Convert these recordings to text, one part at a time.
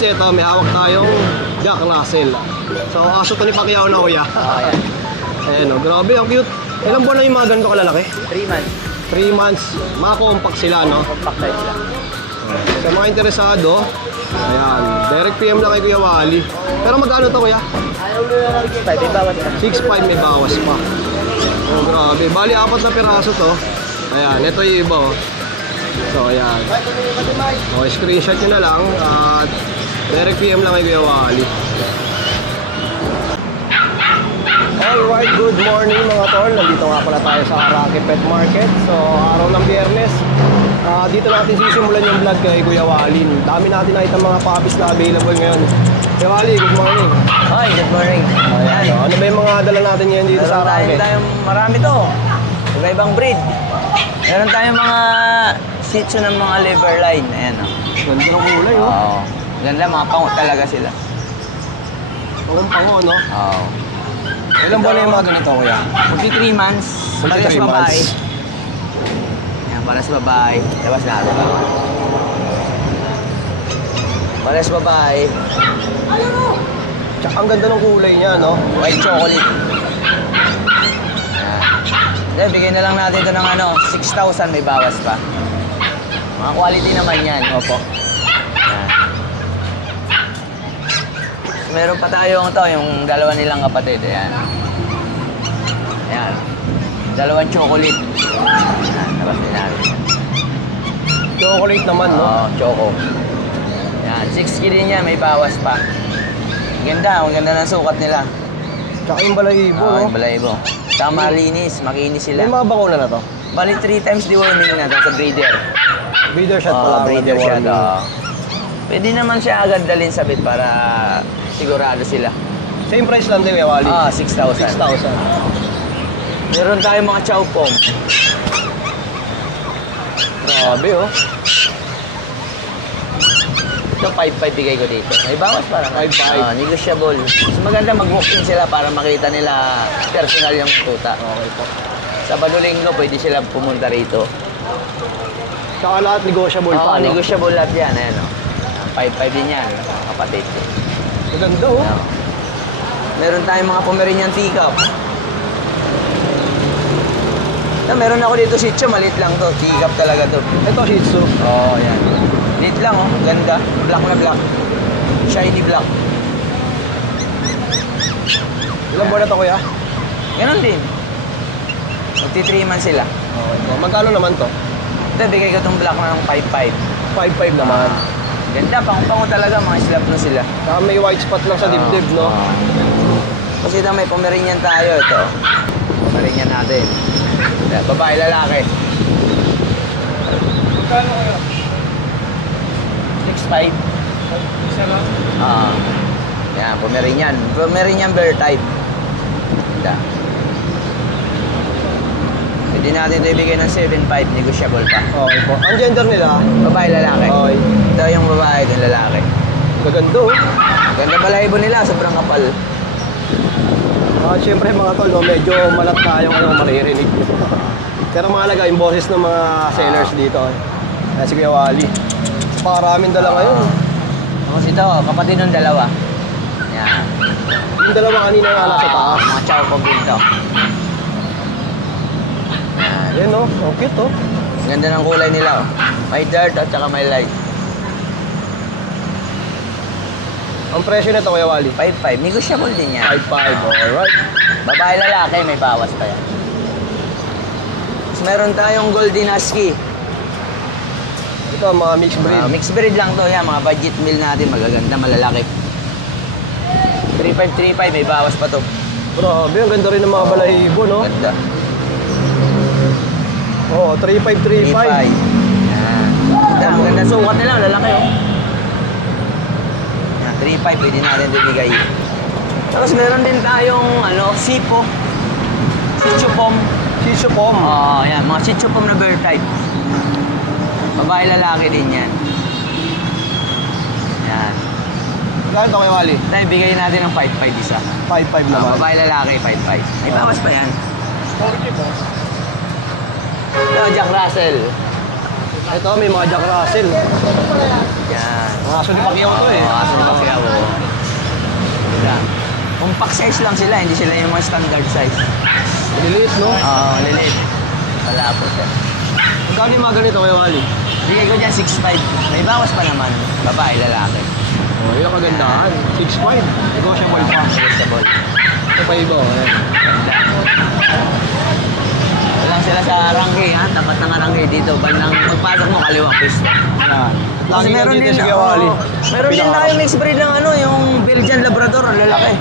guys, ito, may hawak tayong Jack Russell. So, aso to ni Pacquiao na kuya. Yan. Ayan o, grabe, ang cute. Ilang buwan na yung mga ganito kalalaki? 3 months. 3 months. Mga compact sila, no? Compact size lang. Sa mga interesado, ayan, direct PM lang kay Kuya Wally. Pero magkano to kuya? 6.5, may bawat na. 6.5, may bawas pa. Oh, grabe. Bali, 4 na piraso to. Ayan, ito yung iba oh. So, ayan. Okay, screenshot nyo na lang at direct PM lang kay Kuya Wally. Alright, good morning mga tol. Nandito nga pala tayo sa Rocky Pet Market. So, araw ng Biyernes. Dito natin sisimulan yung vlog kay Kuya Wally. Dami natin nakita mga puppies na available ngayon. Kuya Wally, good morning. Hi, good morning. Ayan, ano ba yung mga dala natin ngayon dito sa Rocky? Tayong marami to. Iba-ibang breed. Meron tayong mga Shih Tzu ng mga liver line. Ayan o. Ganda ng kulay, oh. Oo. Ganda, mga pango talaga sila. Pango, no? Oo. Ilang buwan na yung mga ganito, kuya? 43 months. Parehas 43 babae. months. Ayan, parehas babae. Labas natin. Parehas babae. Tsaka ang ganda ng kulay niya, no? White chocolate. Then, bigyan na lang natin ito ng 6,000, may bawas pa. Mga quality naman yan. Opo. Meron pa tayo yung dalawa nilang kapatid. Ayan. Ayan. Dalawang chocolate. Ayan, labas din natin. Chocolate naman, no? Oo, choco. Ayan, 6K din yan, may bawas pa. Ganda, ang ganda ng sukat nila. Tsaka yung balahibo, Oo, no? yung balahibo. Tsaka malinis, makinis sila. May mga bakuna na to? Bali 3 times deworming na sa breeder. Breeder shot pala. Breeder shot. Pwede naman siya agad dalhin sa vet para sigurado sila. Same price lang din, Kuya Wally? 6,000. 6,000. Meron tayong mga chow pong. Grabe, oh. Ito, 5,500 bigay ko dito. May bawas parang. 5,500. Negotiable. Mas maganda mag-walk-in sila para makita nila personal yung tuta. Okay po. Sa Balulinggo, pwede sila pumunta rito. Tsaka lahat negotiable pa, no? Negotiable lahat yan. Ayan, 5,500 din yan, kapatid. Maganda, oh. Meron tayong mga Pomeranian teacup. Meron ako dito Shih Tzu, maliit lang to. Teacup talaga to. Ito, Shih Tzu. Yan. Maliit lang, ganda. Black na black. Shiny black. Ilang buwan na to, Kuya? Ganon din. Magti 3 months sila. Okay po. Magkano naman to? Ito, bigay ko itong black na ng 5,500. 5,500 naman. Ganda, pango talaga. Mga slap na sila. Tsaka may white spot lang sa dibdib, no? Kasi ito may Pomeranian tayo. Ito. Pomeranian natin. Babae, lalaki. Magkano kayo? 6,500. Isa lang? Yan, Pomeranian. Pomeranian bear type. Ganda. Pwede natin ito ibigay ng 7,500. Negotiable pa. Okay po. Ang gender nila? Babae, lalaki. Okay. Ito yung babae, ito yung lalaki. Maganda, oh. Ganda balahibo nila, sobrang kapal. Siyempre mga tol, no, medyo malat tayong maririnig. Pero mahalaga yung boses ng mga sellers dito. Si Kuya Wally. Pakaraming dala ngayon. Tapos ito, kapatid ng dalawa. Yan. Yung dalawa kanina na nasa taas. Mga chow pong dito. Yan, no? Ang cute, oh. Ganda ng kulay nila. May dark at saka may light. Ang presyo nito, Kuya Wally? 5,500. Negotiable din yan. 5,500. Alright. Babae, lalaki, may bawas pa yan. Tapos meron tayong Golden Husky. Ito, mga mixed breed. Mixed breed lang to. Yan, mga budget meal natin. Magaganda, malalaki. 3,535, may bawas pa to. Grabe, ang ganda rin ng mga balahibo, no? Ganda. Oo, 3,535. 3,500. Yan. Ang ganda sukat nila, lalaki oh. Yan, 3,500 pwede natin bibigay. Tapos meron din tayong sipo. Shih Tzu Pom. Shih Tzu Pom. Yan, mga Shih Tzu Pom na bear type. Babae, lalaki din yan. Yan. Gano'n ito, Kuya Wally? Tayo, bigay natin ng 5,500 isa. 5,500 naman. Babae, lalaki, 5,500. May bawas pa yan. Ito, Jack Russell. Ito, may mga Jack Russell. Yan. Aso ni Pacquiao to eh. Aso ni Pacquiao. Diba? Compact size lang sila, hindi sila yung mga standard size. Lilit, no? Oo, lilit. Wala po siya. Magkano yung mga ganito kayo, Wally? Bigay ko dyan 6'5". May bawas pa naman. Babae, lalaki. Oh, yun ang kagandahan. 6'5". Negotiable pa. Negotiable. Ito pa iba, eh. Ganda. Walang sila sa Arangay, ha? Tapat ng Arangay dito. Bandang pagpasok mo, kaliwang pista. Yan. Kasi Lagi meron nandito din, si Kuya Wally. meron din tayo mixed breed ng ano, yung Belgian Labrador, lalaki.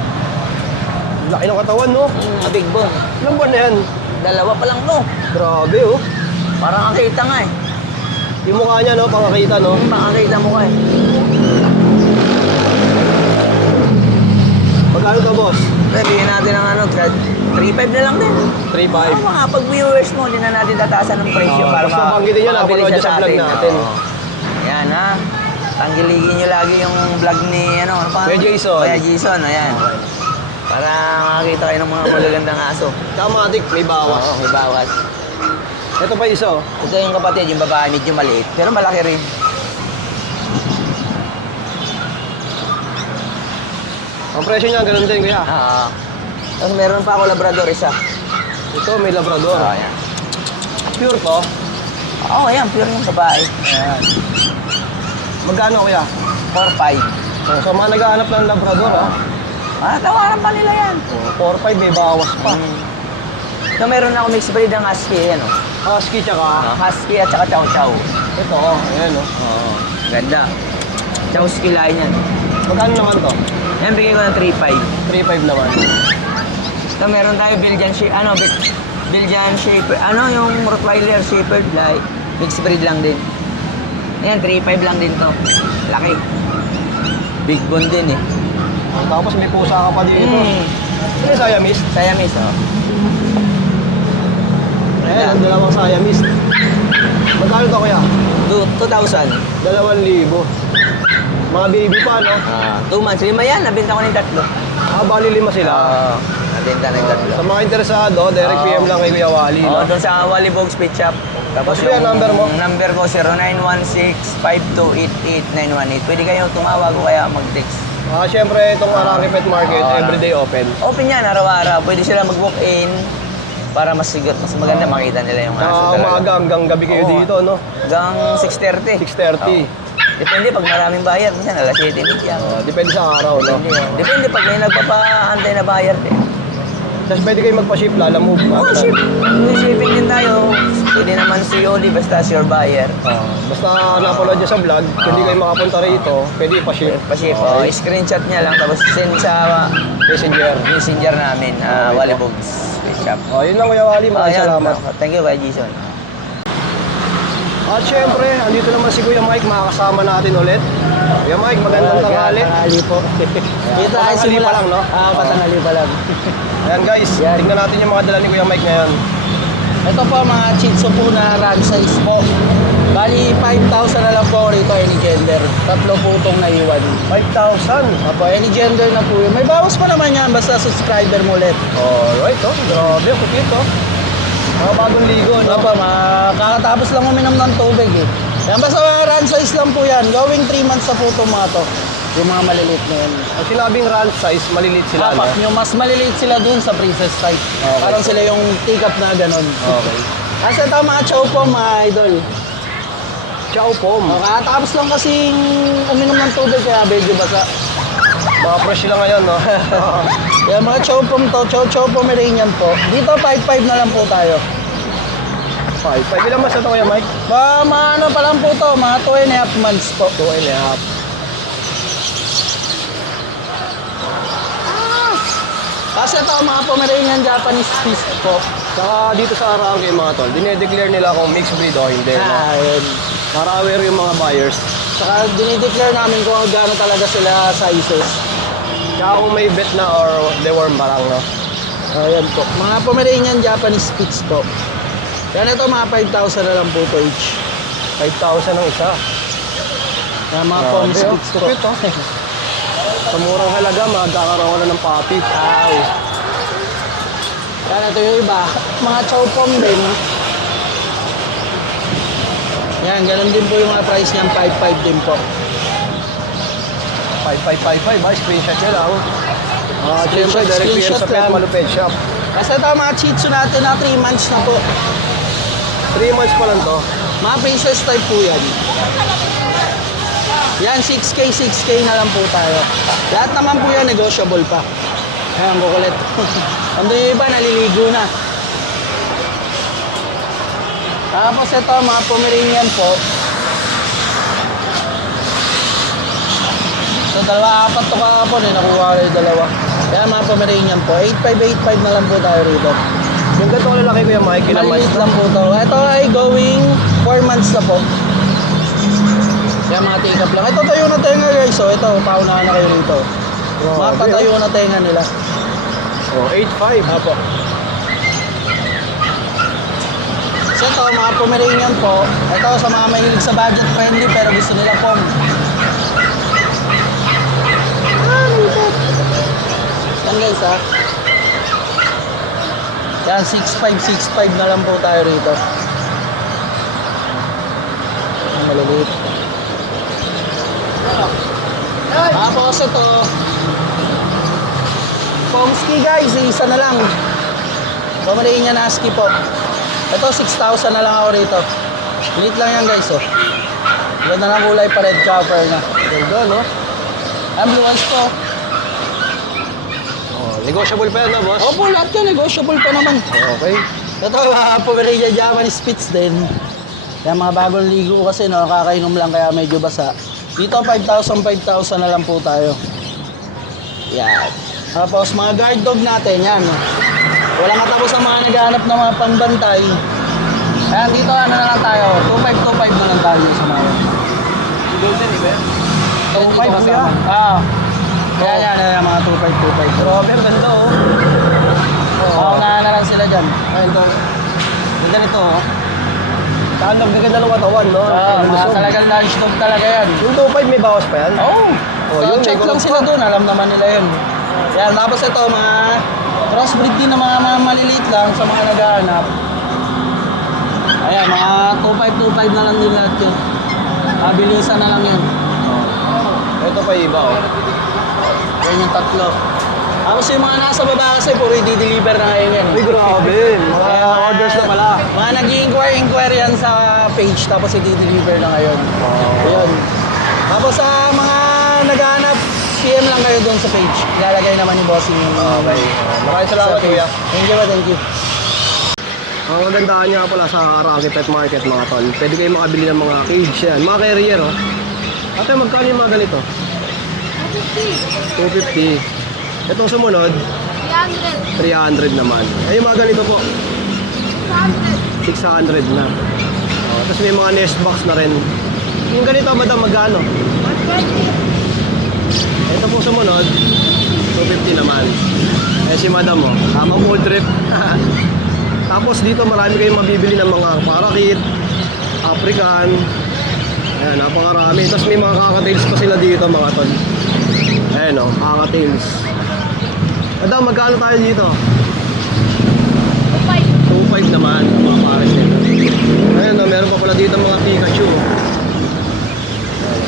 Laki ng katawan, no? Big bone. Ilang buwan na yan? Dalawa pa lang to. Grabe, oh. Parang kakita nga eh. Yung mukha niya, no? Pangakita, no? Makakita mo ka eh. Magkano to, boss? Bigyan natin ng ano, 3.5 na lang din. 3.5. Mga pag-viewers mo, hindi na natin tatasan ng presyo Oo, para basta banggitin nyo, makabili napanood siya nyo sa vlog atin. natin. Oo. Yan ha. Tanggiligin nyo lagi yung vlog ni ano pa? Kuya Jason. Kuya Jason, ayan. Para makakita kayo ng mga magagandang aso. Kamatik, may bawas. Oo, may bawas. Ito pa isa, oh. Ito yung kapatid, yung babae, medyo maliit. Pero malaki rin. Ang presyo niya, ganun din, kuya. Tapos meron pa ako Labrador isa. Ito, may Labrador. Ayan. Pure to. Oo, ayan, pure yung babae. Ayan. Magkano, kuya? 4.5. So, mga naghahanap ng Labrador, ah. Tawaran pa nila yan. 4.5, may bawas pa. So, meron ako mixed breed ng husky, yan o. Husky, tsaka... Husky at saka chow chow. Ito, oh. Ayan, oh. Oo. Ganda. Chowski line yan. Magkano naman to? Yan, bigay ko ng 3.5. 3.5 naman. So, meron tayo Belgian Belgian Shepherd, yung Rottweiler Shepherd, like, mixed breed lang din. Ayan, 3.5 lang din to. Laki. Big bone din eh. Tapos may pusa ka pa dito. Ano yung Siamese? Siamese, oh. Ayan, ang dalawang Siamese. Magkano to, kuya? 2,000. 2,000. Mga baby pa, no? 2 months. 5 yan, nabenta ko ng 3. Bali 5 sila. Nabenta ng 3. Sa mga interesado, direct PM lang kay Kuya Wally, no? Doon sa Wally Bogs Pet Shop. Tapos Kuya, number mo? Number ko 0916-5288-918. Pwede kayong tumawag o kaya mag-text. Siyempre, itong Araki Pet Market, everyday open. Open yan, araw-araw. Pwede sila mag-walk-in para mas maganda makita nila yung aso talaga. Umaga hanggang gabi kayo Oo. dito, no? Hanggang 6:30. 6:30. Depende pag maraming bayar. Minsan alas 7:30. Depende sa araw, no? Depende pag may nagpapaantay na bayar din. Tapos pwede kayo magpa-ship, lalamove. Oo, ship. May shipping din tayo. Pwede naman COD basta sure buyer. Basta napanood nyo sa vlog, kung hindi kayo makapunta rito, pwede pa-ship. Pa-ship. Okay. Screenshot niya lang tapos send sa messenger namin. Wally Bogs Pet Shop. Yun lang, Kuya Wally. Maraming Ayan. salamat. Thank you, Kuya Jason. At syempre, andito naman si Kuya Mike, makakasama natin ulit. Kuya Mike, magandang tanghali. Tanghali po. Dito tayo Patanghali simula. pa lang, no? Patanghali pa lang. Ayan guys, tingnan natin yung mga dala ni Kuya Mike ngayon. Ito po mga Shih Tzu po na run size po. Bali 5,000 na lang po rito any gender. 3 po itong naiwan. 5,000. Apo, any gender na po yun. May bawas pa naman yan basta subscriber mo ulit. Alright, oh. Grabe, ang cute, oh. Mga bagong ligo, no? Apo, kakatapos lang uminom ng tubig eh. Yan basta mga run size lang po yan. Going 3 months na po itong mga to. Yung mga maliliit na yun. Ang sinabing run size, maliliit sila, no? Yung mas maliliit sila dun sa princess type. Okay. Parang sila yung teacup na ganon. Okay. Asa ito mga chow po mga idol. Chow pom. Kakatapos lang kasing uminom ng tubig kaya medyo basa. Mga fresh sila ngayon, no? Kaya mga chow pom to, chow Pomeranian po. Dito 5-5 na lang po tayo. 5. Ilang mas na ito, Kuya Mike? Mga ano pa lang po to, mga 2.5 months po. 2.5. Kasi ito mga Pomeranian Japanese Spitz po. Saka dito sa Arangay, mga tol, dinedeclare nila kung mixed breed o hindi, no? Ayun. Para aware yung mga buyers. Saka dinideclare namin kung gaano talaga sila sizes. Tsaka kung may bet na or deworm pa lang, no? Ayan po. Mga Pomeranian Japanese Spitz po. Yan ito mga 5,000 na lang po to each. 5,000 ang isa. Yan mga Grabe, Pom oh. Spitz po. Cute, oh. Sa murang halaga, magkakaroon ka na ng puppy. Yan ito yung iba. Mga chow pom din. Yan, ganun din po yung mga price niyan, 5.5 din po. 5555 ba? Screenshot nyo lang. Siyempre, direct PM Screenshot sa Pet lang. Malupet Shop. Kasi ito mga Shih Tzu natin na 3 months na po. 3 months pa lang to. Mga princess type po yan. Yan, 6K na lang po tayo. Lahat naman po yan, negotiable pa. Ayan, kukulit. Ando yung iba, naliligo na. Tapos ito, mga Pomeranian po. So, apat to kahapon eh, nakuha ko yung dalawa. Kaya mga Pomeranian po, 8585 na lang po tayo rito. Yung ganito lalaki Kuya Mike, ilang months Maliit na? lang po to. Ito ay going 4 months na po. Kaya mga take-up lang. Ito tayo na tenga guys. So ito, paunahan na kayo rito. Mga patayo na tenga nila. Oh, 85. Apo. So ito, mga Pomeranian po. Ito sa mga mahilig sa budget friendly pero gusto nila pong. Yan guys ha. Yan, 6565 na lang po tayo rito. Ang maliliit. Tapos ito, Pomsky guys, isa na lang. Pomeranian Husky po. Ito, 6,000 na lang ako rito. Liit lang yan guys, oh. Ganda ng kulay pa, red cover na. Ganda, no? Ang blue eyes po. Oh, negotiable pa yan na, boss? Opo, lahat yan, negotiable pa naman. Okay. Ito, Pomeranian Japanese Spitz din. Kaya mga bagong ligo kasi, no, kakainom lang kaya medyo basa. Dito, 5,000 na lang po tayo. Yan. Tapos, mga guard dog natin, yan. Walang katapos ang mga naghahanap ng mga pambantay. Ayan, dito, ano na lang tayo, 2525 na lang tayo sa mga. Golden, di ba? 25 kuya? Kaya yan, mga 2525. Grabe, ang ganda, oh. Oo, unahan na lang sila dyan. Ayun to. Ganda nito, oh. Talag na ganda ng katawan, no? Mga talagang large dog talaga yan. Yung 2.5 may bawas pa yan? Oo. Oh, So, yun, check may lang gulong sila pa. doon, alam naman nila yun. Yan, tapos ito, mga crossbreed din ng mga maliliit lang sa mga naghahanap. Ayan, mga 2525 na lang din lahat yun. Mabilisan na lang yun. Ito pa iba, oh. Yan yung tatlo. Tapos yung mga nasa baba kasi, puro i-deliver na ngayon yan. Ay, grabe. Mga orders na pala. Mga nag-i-inquire yan sa page, tapos i-deliver na ngayon. Ayun. Tapos sa mga naghahanap, PM lang kayo doon sa page. Ilalagay naman yung bossing yung Okay. Maraming salamat, sa page. kuya. Thank you, thank you. Ang kagandahan niya pala sa Rocky Pet Market, mga tol. Pwede kayo makabili ng mga cage yan. Mga carrier, oh. Ate, magkano yung mga ganito? 250. Itong sumunod, 300. 300 naman. Ay, yung mga ganito po, 600. 600 na. Oh, tapos may mga nest box na rin. Yung ganito, madam, magkano? 120. Ito po sumunod, 250 naman. Eh si madam, oh, tamang full trip. Tapos dito marami kayong mabibili ng mga parakeet, African. Ayan, napakarami. Tapos may mga kakatails pa sila dito, mga tol. Ayan, oh, kakatails. Madam, magkano tayo dito? 2.5 naman, ang mga pares nila. Ayan, oh, meron pa pala dito mga Pikachu.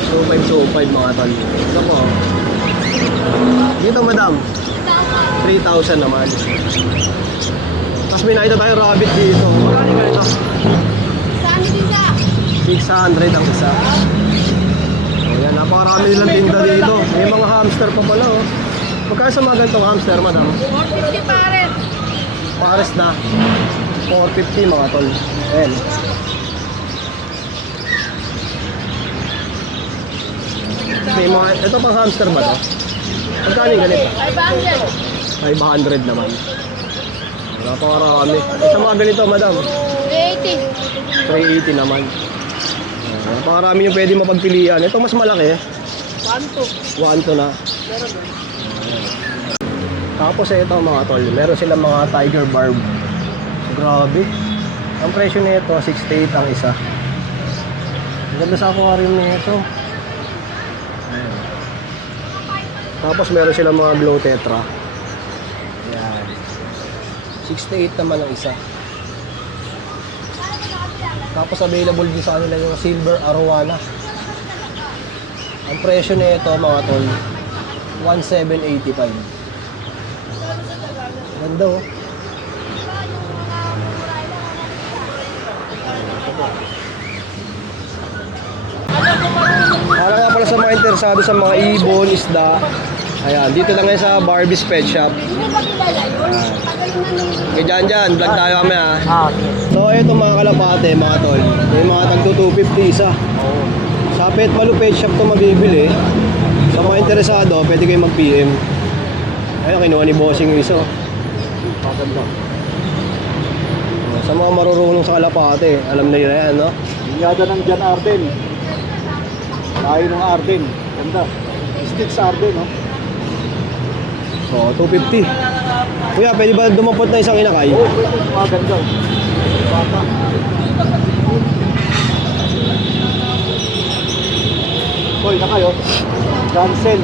2.5 mga tol. Ito po. Dito, madam. 3,000 naman. Tapos may nakita tayo rabbit dito. Magkano ba ito? Saan isa? 600 ang isa. O yan, napakarami nilang tinda dito. May mga hamster pa pala, oh. Magkano sa mga ganitong hamster, madam? 450 pares. Pares na. 450 mga tol. Ayan. May mga, ito pang hamster ba to? Magkano yung ganito? 500. 500 naman. Napakarami. Sa mga ganito, madam, 380. 380 naman. Napakarami yung pwede mapagpilian. Ito mas malaki. 1, 2. 1 na. Tapos ito mga tol, meron silang mga tiger barb. Grabe. Ang presyo nito, 68 ang isa. Ang ganda sa aquarium nito. Ayan. Tapos meron silang mga glow tetra. Ayan. 68 naman ang isa. Tapos available din sa kanila yung silver arowana. Ang presyo nito mga tol, 1,785. Ganda oh. Para nga pala sa mga interesado sa mga ibon, isda. Ayan, dito lang yan sa Barbie's Pet Shop. Kaya dyan, vlog tayo kami ha. So ito mga kalapate, mga tol. May mga tagto 250 isa. Sa Pet Malu Pet Shop to mabibili. Sa mga interesado, pwede kayo mag-PM. Ayun, kinuha ni Bossing yung isa. Paganda. Sa mga marurunong sa kalapate, alam na yun yan, no? Yada ng John Arden. Tayo ng Arden. Ganda. Sticks Arden, no? Oo, 250. Kuya, pwede ba dumapot na isang inakay? Oo, pwede. Maganda. Bata. Hoy, na kayo. Johnson.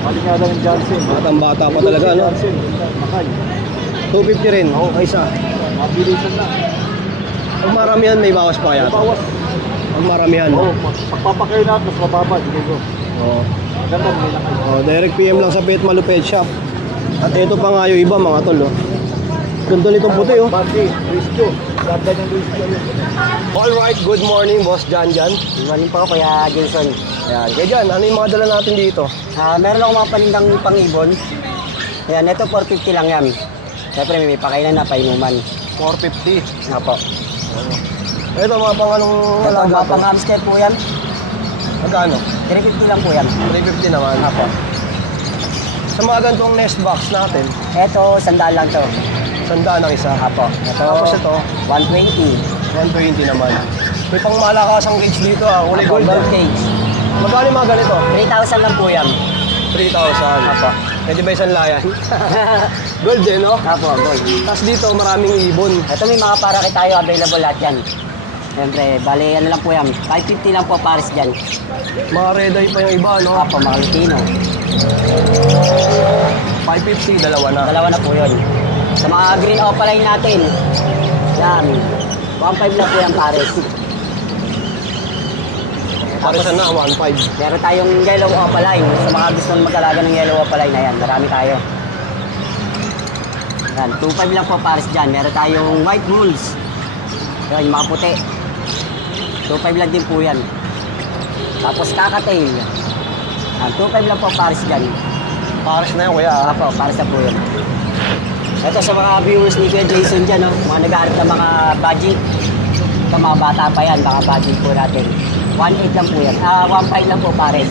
Maligada ng Johnson. Bata pa talaga, no? Johnson. Nakay. 250 rin. Oo, isa. Mabilisan na. Pag maramihan, may bawas pa kaya? Bawas. Pag maramihan. Oo, pagpapakayo na, mas mababa. Sige ko. Oo. Ganda, may nakay. Oh, direct PM lang sa Pet Malu Pet Shop. At ito pa nga yung iba mga tol, oh. Ganda nitong puti, oh. Bandi, Rizko. Ganda ng Rizko yun. Alright, good morning, Boss Jan. Good morning po, Kuya Jason. Ayan, kaya Jan, ano yung mga dala natin dito? Meron ako mga panindang pang-ibon. Ayan, ito 450 lang yan. Siyempre may pakainan na painuman. 450. Nga po. Ito mga pang anong Ito, alaga mga to? pang-hamster po yan. Magkano? 350 lang po yan. 350 naman. Nga po. Sa mga ganitong nest box natin, Ito, sandaan lang to. 100 ang isa. Nga po. Ito, Tapos ito, 120. 120 naman. May pang malakasang cage dito, ah. Kulay Apo, gold. gold ah. cage. Magkano yung mga ganito? 3,000 lang po yan. 3,000. Apo. Pwede ba isang layan? Gold eh, no? Nga po, gold. Tapos dito, maraming ibon. Ito may mga parakit tayo available lahat yan. Siyempre, bali ano lang po yan. 550 lang po pares dyan. Mga red eye pa yung iba, no? Apo, mga Lutino. 550, dalawa na. Dalawa na po yun. Sa mga green opaline natin, yan. 1.5 lang po yan pares. Parisan na, 1.5. Meron tayong yellow opaline. Sa mga gusto mag-alaga ng yellow opaline, ayan, marami tayo. Yan, 2.5 lang po pares dyan. Meron tayong white bulls. Yan, yung mga puti. 2.5 lang din po yan. Tapos kakatail. Yan, 2.5 lang po pares dyan. Paris na yun, kuya. ah. Apo, pares na po yun. Ito sa mga viewers ni Kuya Jason dyan, no? Mga nag-aaral ng mga budget. Ito, mga bata pa yan, baka budget po natin. 1.8 lang po yan. 1.5 lang po pares.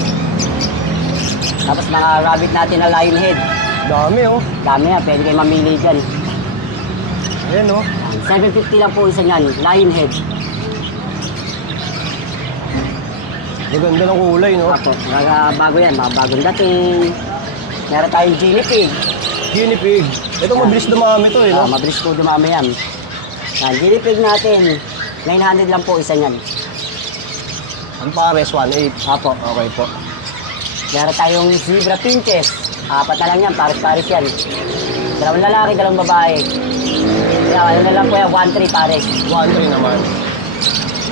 Tapos mga rabbit natin na lion head. Dami, oh. Dami yan, pwede kayo mamili dyan. Ayan, oh. 750 lang po isa niyan, lion head. Maganda ng kulay, no? Apo, mga bago yan, mga bagong dating. Meron tayong guinea pig. Guinea pig. Ito mabilis dumami to, eh, no? Mabilis po dumami yan. Yan, guinea pig natin, 900 lang po isa niyan. Ang pares, 1.8. Apo. Okay po. Meron tayong zebra pinches. 4 na lang yan, pares-pares yan. Dalawang lalaki, dalawang babae. Kaya ano na lang po yan, 1.3 pares. 1.3 naman.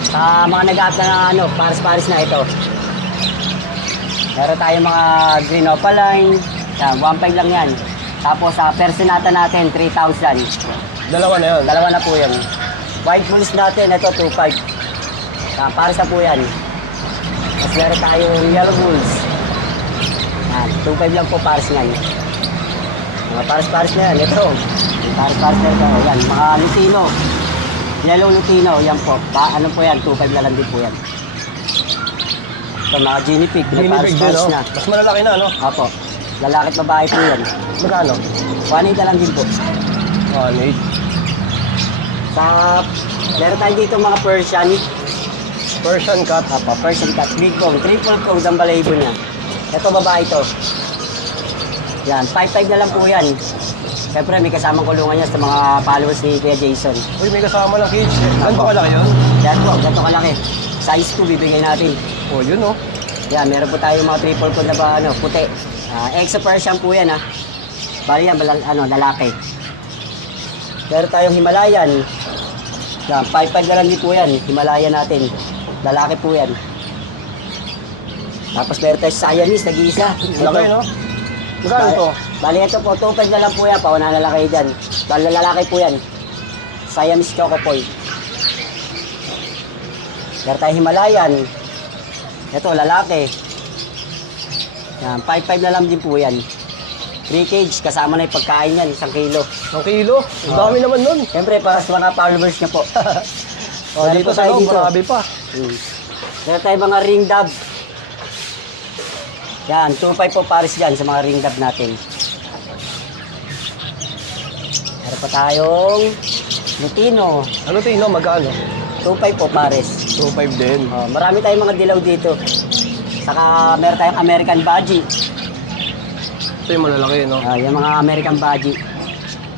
Sa mga nag-aap na ano, pares-pares na ito. Meron tayong mga green opaline. Yan, 1.5 lang yan. Tapos sa persinata natin, 3,000. Dalawa na yun. Dalawa na po yan. White bulls natin, ito 2.5. Pares na po yan. Tapos meron tayong yellow bulls. 2.5 lang po pares nga yan. Mga pares-pares na yan. Ito. Pares-pares na ito. Yan. Mga Lutino. Yellow Lutino. Yan po. Ano po yan? 2.5 na lang din po yan. Ito mga guinea pig. Guinea pig din, Pares-pares no? na. Mas malalaki na, no? Apo. Lalaki at babae po yan. Magkano? 1.8 na lang din po. 1.8. Sa... Meron tayo dito mga Persian. Persian cat. Apo. Persian cat. Big bone. Triple coat ang balayibo niya. Ito babae ito. Yan, 5.5 na lang po yan. Siyempre may kasamang kulungan niya sa mga followers ni Kuya Jason. Uy, may kasama lang cage. Saan ba kalaki yun? Yan po, ganito kalaki. Size 2 bibigay natin. Oh, yun, oh. Yan, meron po tayo mga triple coat na ba, ano, puti. Exo Persian po yan, ha. Bali yan, lalaki. Meron tayong Himalayan. Yan, 5.5 na lang din po yan. Himalaya natin. Lalaki po yan. Tapos meron tayo Siamese, nag-iisa. Laki, no? Magkano to? Bali, ito po, 2.5 na lang po yan. Pauna na lang kayo dyan. Bali, lalaki po yan. Siamese Chocopoy. Meron tayo Himalayan. Ito, lalaki. Yan, 5.5 na lang din po yan. 3 cage, kasama na yung pagkain yan, 1 kilo. 1 kilo? Ang dami naman nun. Siyempre, para sa mga followers niya po. Oh, dito sa loob, marami pa. Meron tayo mga ring dove. Yan, 2.5 po pares dyan sa mga ring dove natin. Meron pa tayong Lutino. Ano Tino, magkano? 2.5 po pares. 2.5 din. Marami tayong mga dilaw dito. Saka meron tayong American Budgie. Ito yung malalaki, no? Yung mga American Budgie.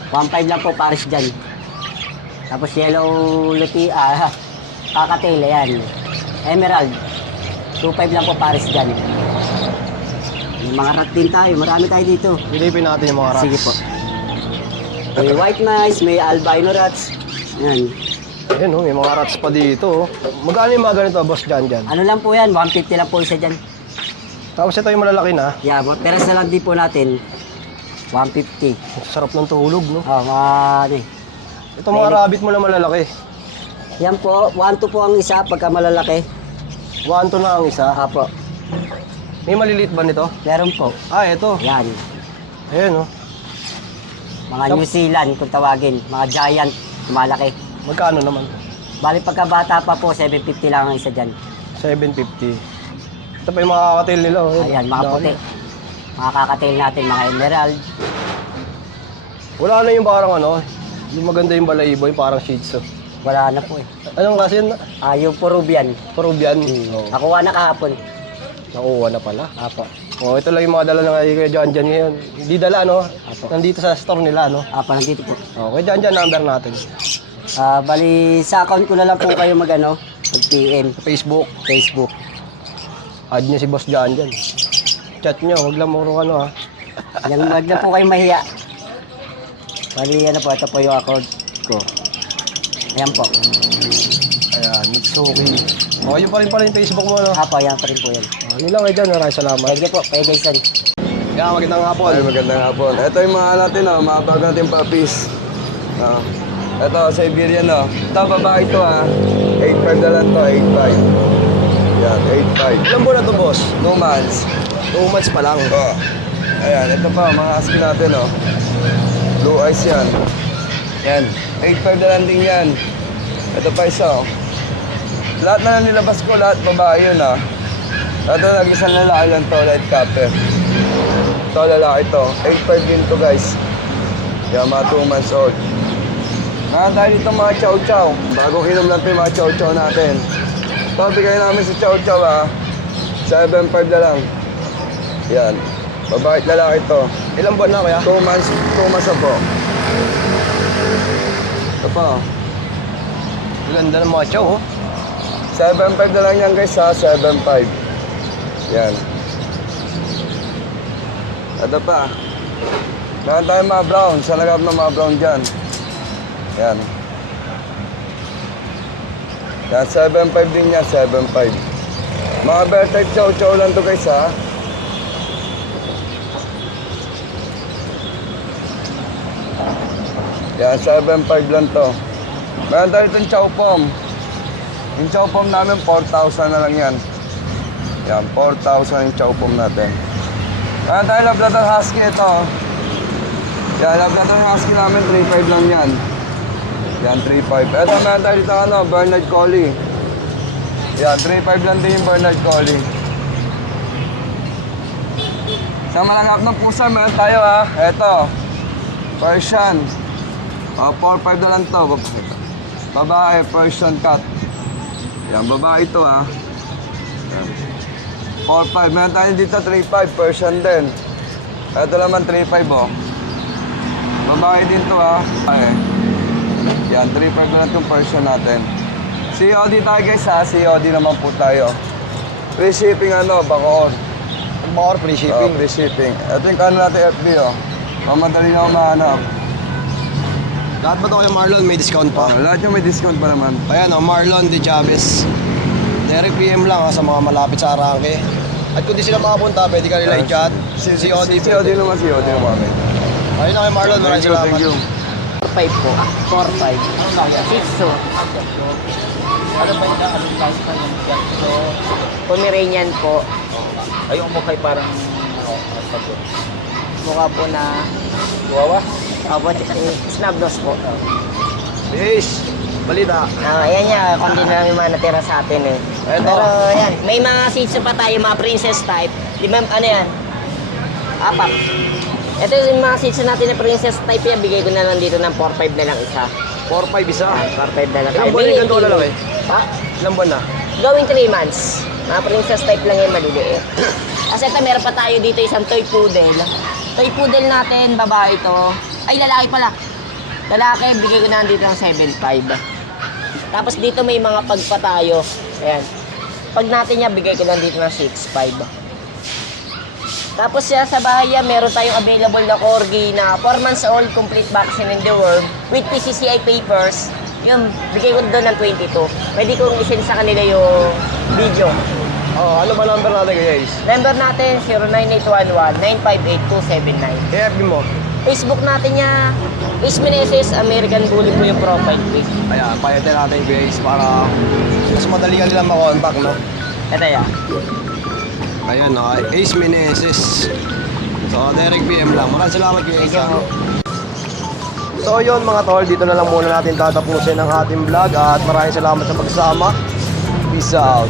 1.5 lang po pares dyan. Tapos yellow kakatail, ayan. Emerald. 2.5 lang po pares dyan. May mga rat din tayo. Marami tayo dito. Pilipin natin yung mga rats. Sige po. May white mice, may albino rats. Yan. Ayun, no? May mga rats pa dito. Oh. Magkano yung mga ganito, boss Jan Jan? Ano lang po yan? 150 lang po isa dyan. Tapos ito yung malalaki na. Yeah, peras na lang din po natin. 150. Sarap ng tulog, no? Mga ano eh. Ito mga rabbit mo na malalaki. Yan po, 1-2 po ang isa pagka malalaki. 1 to na ang isa. Apo. May maliliit ba nito? Meron po. Ah, ito. Yan. Ayun, no? Mga New Zealand kung tawagin. Mga giant, malaki. Magkano naman? Bali pagka bata pa po, 750 lang ang isa dyan. 750. Ito pa yung mga kakatail nila. Oh. Ayan, mga Dami. puti. Mga kakatail natin, mga emerald. Wala na yung parang ano, yung maganda yung balahibo, yung parang shih tzu. Wala na po eh. Anong klase yun? Yung Peruvian. Peruvian. Nakuha na kahapon. Nakuha na pala. Apo. Oh, ito lang yung mga dala ng kay Jan Jan ngayon. Hindi dala, no? Nandito sa store nila, no? Apo, nandito po. Oh, kay Jan Jan, number natin. Bali, sa account ko na lang po kayo mag-PM. Sa Facebook. Facebook. Add niyo si Boss Jan Jan. Chat niyo, huwag lang muro ano, ha? Yan, wag na po kayo mahiya. Bali, ano po, ito po yung account ko. Ayan po. Ayan, Mitsuki. Oh, yun pa rin pala yung Facebook mo, no? Apo, yan pa rin po yan. Ano lang kay Jan, maraming salamat. Pwede po, pwede guys. Kaya magandang hapon. Ay, magandang hapon. Ito yung mga natin, mga bag natin puppies. Ito, Siberian, Ito, babae ito, 8.5 na lang to, 8.5. Yan, 8.5. Ilan buwan na to, boss? 2 months. 2 months pa lang. Oh. Ayan, ito pa, mga husky natin, Blue eyes yan. Yan, 8.5 na lang din yan. Ito pa isa, Lahat na lang nilabas ko, lahat babae yun, Ito, nag-isang lalaki lang to, light capper. Ito, lalaki to. 8.5 din to, guys. Yan, mga 2 months old. Mga tayo dito mga chow-chow. Bagong inom lang ito yung mga chow-chow natin. Ito, bigay namin sa chow-chow, 7.5 na lang. Yan. Babae at lalaki to. Ilang buwan na, kaya? 2 months na po. Ito pa, Ganda ng mga chow, oh. 7.5 na lang yan, guys, 7.5. Yan. Ito pa. Meron tayong mga brown. Sa nagap ng mga brown dyan. Yan. Yan, 7.5 din yan, 7.5. Mga bear type chow-chow lang to, guys, Yan, 7.5 lang to. Meron tayo itong chow pom. Yung chow pom namin, 4,000 na lang yan. Yan, 4,000 yung chow pom natin. Meron tayo Labrador Husky ito. Yan, Labrador Husky namin, 3.5 lang yan. Yan, 3.5. Ito, meron tayo dito, Bernard Collie. Yan, 3.5 lang din yung Bernard Collie. Sa malangap ng pusa, meron tayo, Ito, Persian. 4.5 na lang to. Babae, Persian cat. Yan, babae ito, Yan. 4.5. Meron tayo dito, 3.5. Persian din. Ito naman, 3.5, Babae din to, Ay. Yan, 3.5 na lang itong Persian natin. COD tayo, guys, COD naman po tayo. Free shipping, Bacoor. Bacoor, free shipping. Free shipping. Ito yung natin FB, Mamadali na umahanap. Lahat ba to kay Marlon may discount pa? Lahat yung may discount pa naman. Ayan o, Marlon de Chavez. Direct PM lang sa mga malapit sa Arangke. At kung di sila makapunta, pwede ka nila i-chat. COD. COD naman, COD naman. Ayun na kay Marlon, maraming salamat. Thank you. 4-5 po. 4-5. Shih Ano ba ito? Anong price pa yung Shih Pomeranian po. Ayun mo kay parang Mukha po na... Chihuahua. Opo, snubnose po. Bish, balita. Ayan niya, kundi na lang yung mga natira sa atin eh. Eto. Pero yan, may mga seats pa tayo, mga princess type. Ano yan? 4. Ito yung mga seats natin na princess type yan, bigay ko na lang dito ng 4-5 na lang isa. 4-5 isa. 4-5 na lang. Ilang buwan yung ganito na lang eh? Ha? Ilang buwan na? Going 3 months. Mga princess type lang yung maliliit. Kasi ito, meron pa tayo dito isang toy poodle. Toy poodle natin, babae to. Ay, lalaki pala. Lalaki, bigay ko na dito ng 7.5. Tapos dito may mga pagpa tayo. Ayan. Pag natin niya, bigay ko lang dito ng 6.5. Tapos siya sa bahay yan, meron tayong available na corgi na 4 months old, complete vaccine in the world, with PCCI papers. Yun, bigay ko doon ng 22. Pwede kong isend sa kanila yung video. Oh, ano ba number natin guys? Number natin, 09811-958-279. FB mo. Facebook natin niya, Ace Meneses, American Bully po yung profile pic. Ayan, payatin natin guys para mas madali ka nila makontak, no? Ito yan. Ayan, no? Ace Meneses. So, direct PM lang. Maraming salamat guys. So, yun mga tol, dito na lang muna natin tatapusin ang ating vlog at maraming salamat sa pagsama. Peace out.